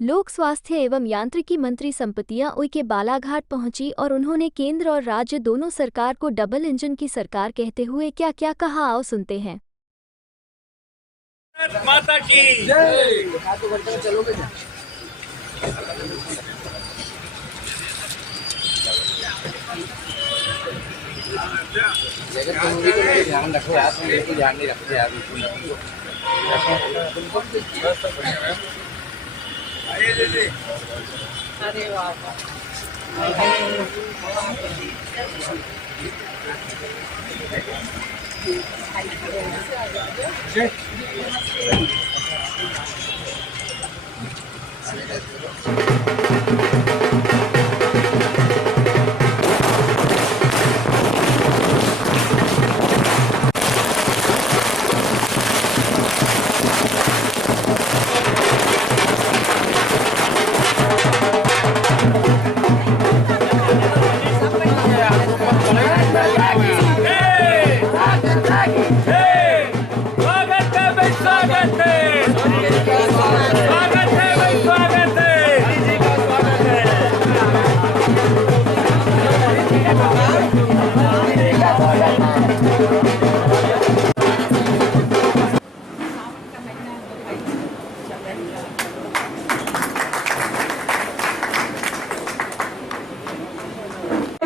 लोक स्वास्थ्य एवं यांत्रिकी मंत्री संपतिया उइके बालाघाट पहुंची और उन्होंने केंद्र और राज्य दोनों सरकार को डबल इंजन की सरकार कहते हुए क्या क्या कहा, आओ सुनते हैं। माता की जय। ध्यान रखो यार, तुम बिल्कुल ध्यान नहीं रखते यार। अरे वाह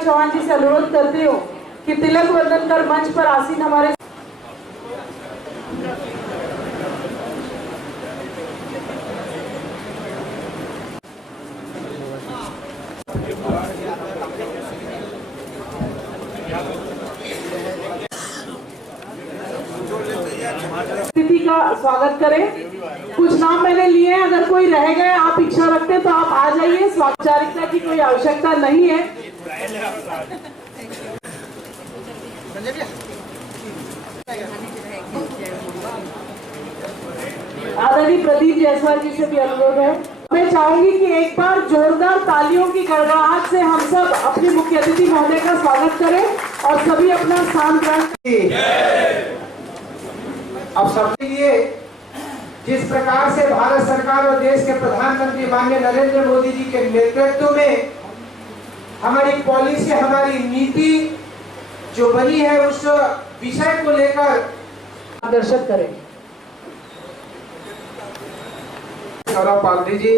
चौहान जी से अनुरोध करती हूँ कि तिलक वंदन कर मंच पर आसीन हमारे स्थिति का स्वागत करें। कुछ नाम मैंने लिए हैं, अगर कोई रह गए आप इच्छा रखते तो आप आ जाइए। औपचारिकता की कोई आवश्यकता नहीं है। आदरणीय प्रदीप जायसवाल जी से भी अनुरोध है। मैं चाहूंगी कि एक बार जोरदार तालियों की गड़गड़ाहट से हम सब अपने मुख्य अतिथि महोदय का स्वागत करें और सभी अपना स्थान ग्रहण करें। अब सबके लिए जिस प्रकार से भारत सरकार और देश के प्रधानमंत्री माननीय नरेंद्र मोदी जी के नेतृत्व में हमारी पॉलिसी, हमारी नीति जो बनी है उस विषय को लेकर मार्गदर्शन करें। गौरव पांडे जी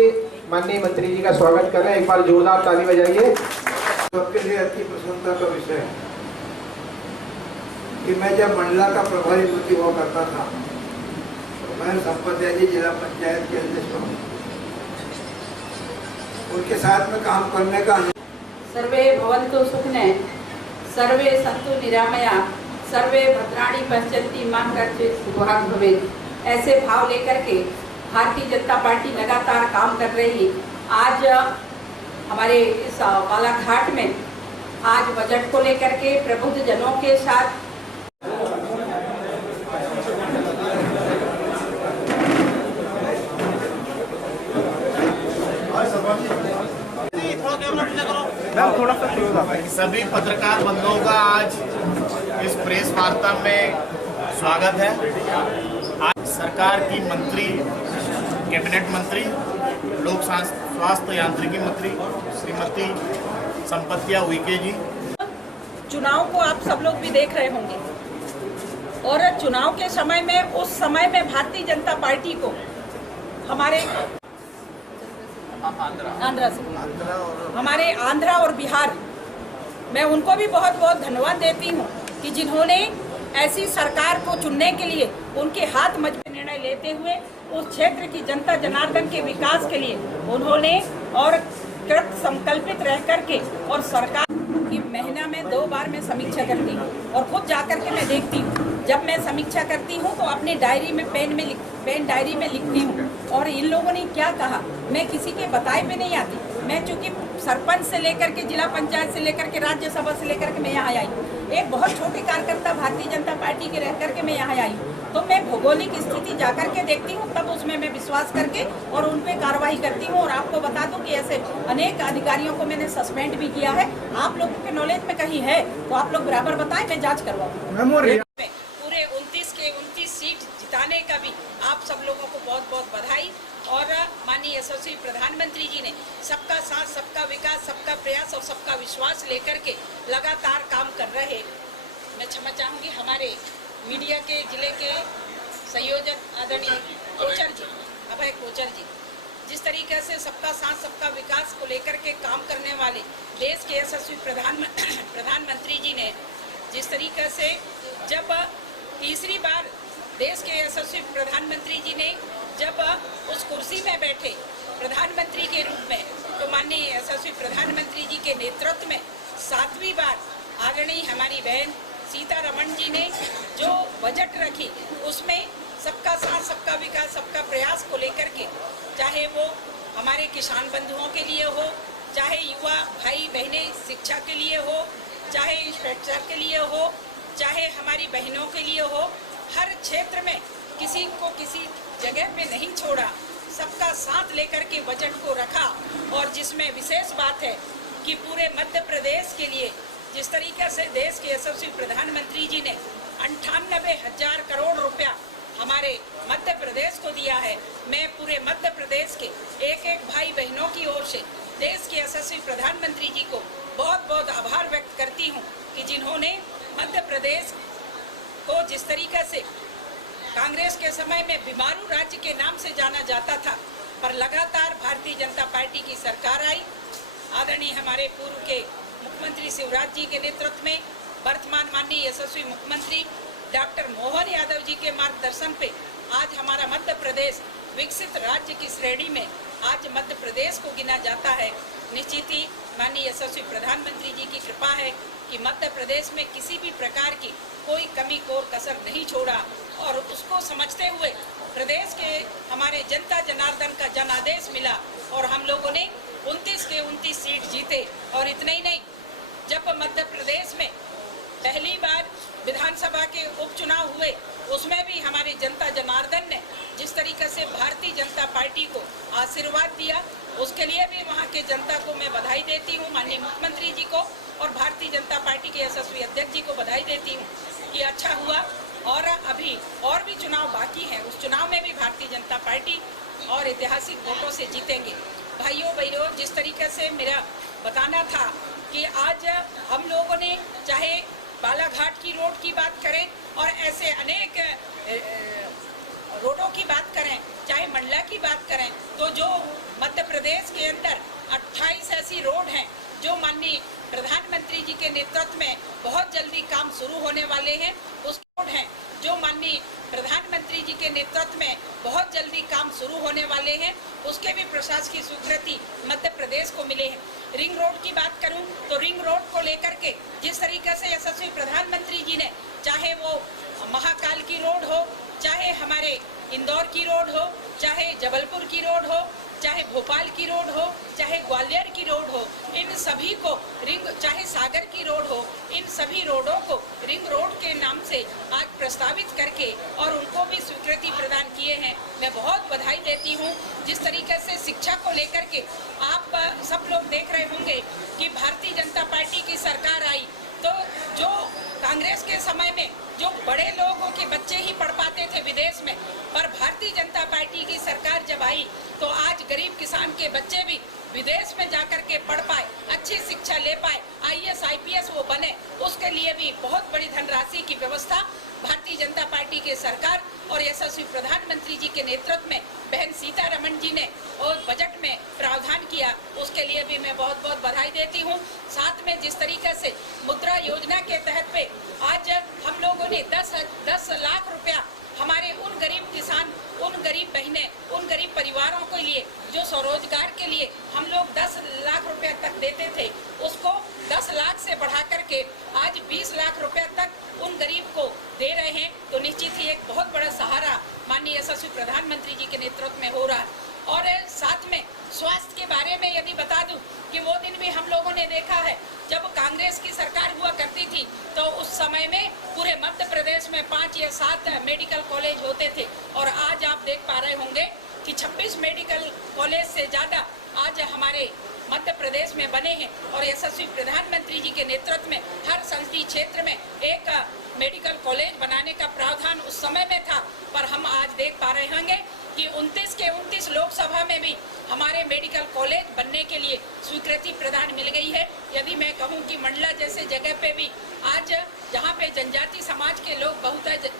माननीय मंत्री जी का स्वागत कर रहे हैं। एक बार जोरदार ताली बजाइए। सबके लिए अति प्रसन्नता का विषय है कि मैं जब मंडला का प्रभारी मंत्री हुआ करता था तो मैं संपतिया जी जिला पंचायत के अध्यक्ष हूँ, उनके साथ में काम करने का। सर्वे भवन्तु सुखिनः, सर्वे सन्तु निरामया, सर्वे भद्राणि पश्यन्ति मां कश्चित् शुभं भवेत्। ऐसे भाव लेकर के भारतीय जनता पार्टी लगातार काम कर रही है। आज हमारे इस बालाघाट में आज बजट को लेकर के प्रबुद्ध जनों के साथ सभी पत्रकार बंधुओं का आज इस प्रेस वार्ता में स्वागत है। आज सरकार की मंत्री, कैबिनेट मंत्री, लोक स्वास्थ्य यांत्रिकी मंत्री श्रीमती संपतिया उइके जी। चुनाव को आप सब लोग भी देख रहे होंगे और चुनाव के समय में उस समय में भारतीय जनता पार्टी को हमारे आंध्रा और बिहार, मैं उनको भी बहुत बहुत धन्यवाद देती हूँ कि जिन्होंने ऐसी सरकार को चुनने के लिए उनके हाथ मजबूत निर्णय लेते हुए उस क्षेत्र की जनता जनार्दन के विकास के लिए उन्होंने और कृत संकल्पित रह करके और सरकार की महीना में 2 बार मैं समीक्षा करती हूँ और खुद जाकर के मैं देखती हूँ। जब मैं समीक्षा करती हूँ तो अपनी डायरी में पेन डायरी में लिखती हूँ और इन लोगों ने क्या कहा मैं किसी के बताए पे नहीं आती। मैं चूंकि सरपंच से लेकर के जिला पंचायत से लेकर के राज्यसभा से लेकर के मैं यहाँ आई, एक बहुत छोटी कार्यकर्ता भारतीय जनता पार्टी के रह करके मैं यहाँ आई, तो मैं भौगोलिक स्थिति जाकर के देखती हूँ, तब उसमें मैं विश्वास करके और उन पे कार्रवाई करती हूँ। और आपको बता दूं कि ऐसे अनेक अधिकारियों को मैंने सस्पेंड भी किया है। आप लोगों के नॉलेज में कहीं है तो आप लोग बराबर बताएं, मैं जांच करवाऊँ। पूरे 29 के 29 सीट जिताने का भी आप सब लोगों को बहुत बहुत बधाई। और माननीय यशस्वी प्रधानमंत्री जी ने सबका साथ, सबका विकास, सबका प्रयास और सबका विश्वास लेकर के लगातार काम कर रहे। मैं क्षमा चाहूँगी हमारे मीडिया के जिले के संयोजक आदरणीय कोचर जी, अभय कोचर जी, जिस तरीके से सबका साथ, सबका विकास को लेकर के काम करने वाले देश के यशस्वी प्रधानमंत्री जी ने जिस तरीके से जब तीसरी बार देश के यशस्वी प्रधानमंत्री जी ने जब उस कुर्सी में बैठे प्रधानमंत्री के रूप में, तो माननीय यशस्वी प्रधानमंत्री जी के नेतृत्व में 7वीं बार आदरणीय हमारी बहन सीतारमण जी ने जो बजट रखी उसमें सबका साथ, सबका विकास, सबका प्रयास को लेकर के, चाहे वो हमारे किसान बंधुओं के लिए हो, चाहे युवा भाई बहनें शिक्षा के लिए हो, चाहे इंफ्रास्ट्रक्चर के लिए हो, चाहे हमारी बहनों के लिए हो, हर क्षेत्र में किसी को किसी जगह पे नहीं छोड़ा, सबका साथ लेकर के बजट को रखा। और जिसमें विशेष बात है कि पूरे मध्य प्रदेश के लिए जिस तरीके से देश के यशस्वी प्रधानमंत्री जी ने 98,000 करोड़ रुपया हमारे मध्य प्रदेश को दिया है, मैं पूरे मध्य प्रदेश के एक एक भाई बहनों की ओर से देश के यशस्वी प्रधानमंत्री जी को बहुत बहुत आभार व्यक्त करती हूं कि जिन्होंने मध्य प्रदेश को जिस तरीके से कांग्रेस के समय में बीमारू राज्य के नाम से जाना जाता था, पर लगातार भारतीय जनता पार्टी की सरकार आई, आदरणीय हमारे पूर्व के मुख्यमंत्री शिवराज जी के नेतृत्व में, वर्तमान माननीय यशस्वी मुख्यमंत्री डॉक्टर मोहन यादव जी के मार्गदर्शन पे आज हमारा मध्य प्रदेश विकसित राज्य की श्रेणी में आज मध्य प्रदेश को गिना जाता है। निश्चित ही माननीय यशस्वी प्रधानमंत्री जी की कृपा है कि मध्य प्रदेश में किसी भी प्रकार की कोई कमी कोर कसर नहीं छोड़ा, और उसको समझते हुए प्रदेश के हमारे जनता जनार्दन का जनादेश मिला और हम लोगों ने 29 के 29 सीट जीते। और इतना ही नहीं, जब मध्य प्रदेश में पहली बार विधानसभा के उपचुनाव हुए उसमें भी हमारे जनता जनार्दन ने जिस तरीके से भारतीय जनता पार्टी को आशीर्वाद दिया, उसके लिए भी वहां के जनता को मैं बधाई देती हूं, माननीय मुख्यमंत्री जी को और भारतीय जनता पार्टी के यशस्वी अध्यक्ष जी को बधाई देती हूं कि अच्छा हुआ। और अभी और भी चुनाव बाकी हैं, उस चुनाव में भी भारतीय जनता पार्टी और ऐतिहासिक वोटों से जीतेंगे। भाइयों बहनों, जिस तरीके से मेरा बताना था कि आज हम लोगों ने चाहे बालाघाट की रोड की बात करें और ऐसे अनेक रोडों की बात करें, चाहे मंडला की बात करें, तो जो मध्य प्रदेश के अंदर 28 ऐसी रोड हैं जो माननीय प्रधानमंत्री जी के नेतृत्व में बहुत जल्दी काम शुरू होने वाले हैं। उस रोड हैं जो माननीय प्रधानमंत्री जी के नेतृत्व में बहुत जल्दी काम शुरू होने वाले हैं, उसके भी प्रशासकीय स्वीकृति मध्य प्रदेश को मिले हैं। रिंग रोड की बात करूं तो रिंग रोड को लेकर के जिस तरीके से यशस्वी प्रधानमंत्री जी ने, चाहे वो महाकाल की रोड हो, चाहे हमारे इंदौर की रोड हो, चाहे जबलपुर की रोड हो, चाहे भोपाल की रोड हो, चाहे ग्वालियर की रोड हो, इन सभी को रिंग, चाहे सागर की रोड हो, इन सभी रोडों को रिंग रोड के नाम से आज प्रस्तावित करके और उनको भी स्वीकृति प्रदान किए हैं। मैं बहुत बधाई देती हूँ। जिस तरीके से शिक्षा को लेकर के आप सब लोग देख रहे होंगे कि भारतीय जनता पार्टी की सरकार आई तो जो कांग्रेस के समय में जो बड़े लोगों के बच्चे ही पढ़ पाते थे विदेश में, पर भारतीय जनता पार्टी की सरकार जब आई तो आज गरीब किसान के बच्चे भी विदेश में जाकर के पढ़ पाए, अच्छी शिक्षा ले पाए, IAS IPS वो बने, उसके लिए भी बहुत बड़ी धनराशि की व्यवस्था भारतीय जनता पार्टी के सरकार और यशस्वी प्रधानमंत्री जी के नेतृत्व में बहन सीतारमण जी ने और बजट में प्रावधान किया, उसके लिए भी मैं बहुत बहुत बधाई देती हूँ। साथ में जिस तरीके से मुद्रा योजना के तहत पे आज हम लोगों ने 10 लाख रुपया हमारे उन गरीब किसान, उन गरीब बहनें, उन गरीब परिवारों के लिए जो स्वरोजगार के लिए हम लोग 10 लाख रुपया तक देते थे, उसको 10 लाख से बढ़ा करके आज 20 लाख रुपया तक उन गरीब को दे रहे हैं। तो निश्चित ही एक बहुत बड़ा सहारा माननीय यशस्वी प्रधानमंत्री जी के नेतृत्व में हो रहा है। और साथ में स्वास्थ्य के बारे में यदि बता दूं कि वो दिन भी हम लोगों ने देखा है जब कांग्रेस की सरकार हुआ करती थी तो उस समय में पूरे मध्य प्रदेश में 5 या 7 मेडिकल कॉलेज होते थे, और आज आप देख पा रहे होंगे कि 26 मेडिकल कॉलेज से ज़्यादा आज हमारे मध्य प्रदेश में बने हैं। और यशस्वी प्रधानमंत्री जी के नेतृत्व में हर संसदीय क्षेत्र में एक मेडिकल कॉलेज बनाने का प्रावधान उस समय में था, पर हम आज देख पा रहे होंगे कि 29 के 29 लोकसभा में भी हमारे मेडिकल कॉलेज बनने के लिए स्वीकृति प्रदान मिल गई है। यदि मैं कहूं कि मंडला जैसे जगह पे भी आज जहां पे जनजाति समाज के लोग बहुत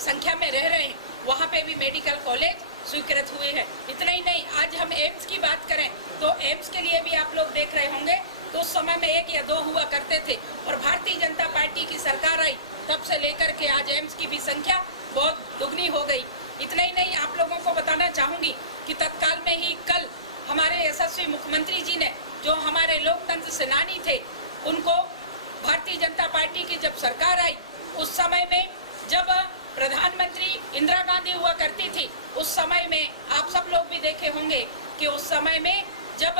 संख्या में रह रहे हैं, वहां पे भी मेडिकल कॉलेज स्वीकृत हुए हैं। इतना ही नहीं, आज हम एम्स की बात करें तो एम्स के लिए भी आप लोग देख रहे होंगे तो उस समय में 1 या 2 हुआ करते थे, और भारतीय जनता पार्टी की सरकार आई तब से लेकर के आज एम्स की भी संख्या बहुत दुगनी हो गई। इतना ही नहीं, आप लोगों को बताना चाहूँगी कि तत्काल में ही कल हमारे यशस्वी मुख्यमंत्री जी ने, जो हमारे लोकतंत्र सेनानी थे, उनको भारतीय जनता पार्टी की जब सरकार आई उस समय में जब प्रधानमंत्री इंदिरा गांधी हुआ करती थी, उस समय में आप सब लोग भी देखे होंगे कि उस समय में जब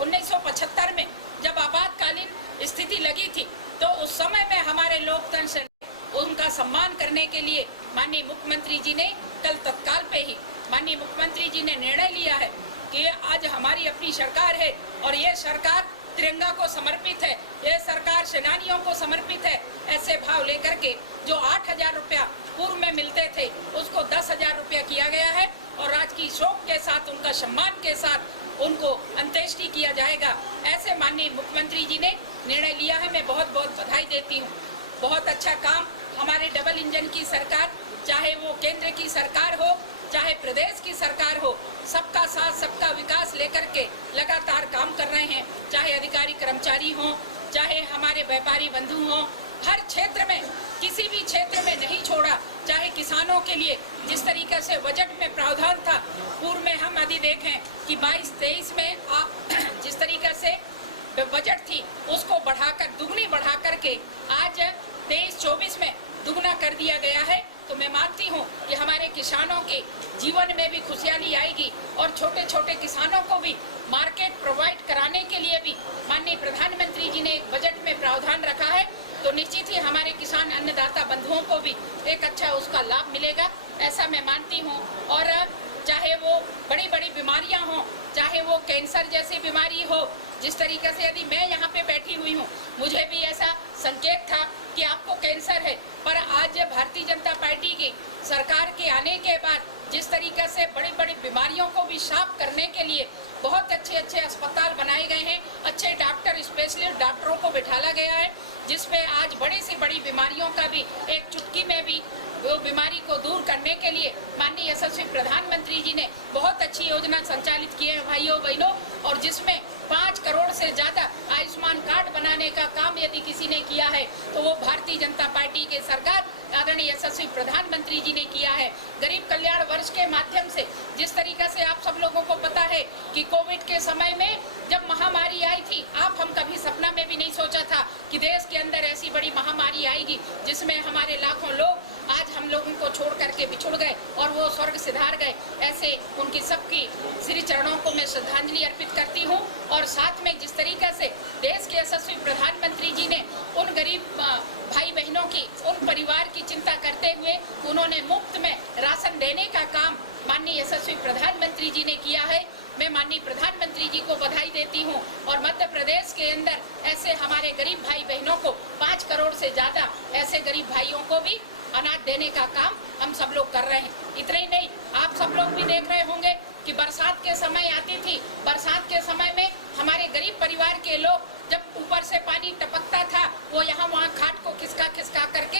1975 में जब आपातकालीन स्थिति लगी थी तो उस समय में हमारे लोकतंत्र से उनका सम्मान करने के लिए माननीय मुख्यमंत्री जी ने कल तत्काल पे ही माननीय मुख्यमंत्री जी ने निर्णय लिया है कि आज हमारी अपनी सरकार है और ये सरकार तिरंगा को समर्पित है, ये सरकार सेनानियों को समर्पित है। ऐसे भाव लेकर के जो 8,000 रुपया पूर्व में मिलते थे उसको 10,000 रुपया किया गया है और राजकीय शोक के साथ, उनका सम्मान के साथ उनको अंत्येष्टि किया जाएगा। ऐसे माननीय मुख्यमंत्री जी ने निर्णय लिया है, मैं बहुत बहुत बधाई देती हूँ। बहुत अच्छा काम हमारे डबल इंजन की सरकार, चाहे वो केंद्र की सरकार हो चाहे प्रदेश की सरकार हो, सबका साथ सबका विकास लेकर के लगातार काम कर रहे हैं। चाहे अधिकारी कर्मचारी हों, चाहे हमारे व्यापारी बंधु हों, हर क्षेत्र में किसी भी क्षेत्र में नहीं छोड़ा। चाहे किसानों के लिए जिस तरीके से बजट में प्रावधान था, पूर्व में हम यदि देखें कि 22-23 में जिस तरीके से बजट थी उसको बढ़ाकर दुगनी बढ़ा करके आज 23-24 में दुगना कर दिया गया है। तो मैं मानती हूँ कि हमारे किसानों के जीवन में भी खुशहाली आएगी और छोटे छोटे किसानों को भी मार्केट प्रोवाइड कराने के लिए भी माननीय प्रधानमंत्री जी ने एक बजट में प्रावधान रखा है। तो निश्चित ही हमारे किसान अन्नदाता बंधुओं को भी एक अच्छा उसका लाभ मिलेगा, ऐसा मैं मानती हूँ। और चाहे वो बड़ी बड़ी बीमारियां हों, चाहे वो कैंसर जैसी बीमारी हो, जिस तरीके से यदि मैं यहाँ पे बैठी हुई हूँ, मुझे भी ऐसा संकेत था कि आपको कैंसर है, पर आज भारतीय जनता पार्टी की सरकार के आने के बाद जिस तरीके से बड़ी बड़ी बीमारियों को भी साफ करने के लिए बहुत अच्छे अच्छे अस्पताल बनाए गए हैं, अच्छे डॉक्टर स्पेशलिस्ट डॉक्टरों को बिठाला गया है, जिसपे आज बड़ी से बड़ी बीमारियों का भी एक चुटकी में भी वो बीमारी को दूर करने के लिए माननीय यशस्वी प्रधानमंत्री जी ने बहुत अच्छी योजना संचालित की है भाइयों बहनों। और जिसमें 5 करोड़ से ज़्यादा आयुष्मान कार्ड बनाने का काम यदि किसी ने किया है तो वो भारतीय जनता पार्टी के सरकार आदरणीय यशस्वी प्रधानमंत्री जी ने किया है। गरीब कल्याण वर्ष के माध्यम से जिस तरीके से आप सब लोगों को पता है कि कोविड के समय में जब महामारी आई थी, हम कभी सपना में भी नहीं सोचा था कि देश के अंदर ऐसी बड़ी महामारी आएगी जिसमें हमारे लाखों लोग आज हम लोगों को छोड़ करके बिछुड़ गए और वो स्वर्ग सिधार गए। ऐसे उनकी सबकी श्री चरणों को मैं श्रद्धांजलि अर्पित करती हूँ। और साथ में जिस तरीके से देश के यशस्वी प्रधानमंत्री जी ने उन गरीब भाई बहनों की, उन परिवार की चिंता करते हुए उन्होंने मुफ्त में राशन देने का काम माननीय यशस्वी प्रधानमंत्री जी ने किया है। मैं माननीय प्रधानमंत्री जी को बधाई देती हूँ। और मध्य प्रदेश के अंदर ऐसे हमारे गरीब भाई बहनों को 5 करोड़ से ज़्यादा ऐसे गरीब भाइयों को भी अनाज देने का काम हम सब लोग कर रहे हैं। इतना ही नहीं, आप सब लोग भी देख रहे होंगे कि बरसात के समय आती थी, बरसात के समय में हमारे गरीब परिवार के लोग जब ऊपर से पानी टपकता था वो यहाँ वहाँ खाट को खिसका खिसका करके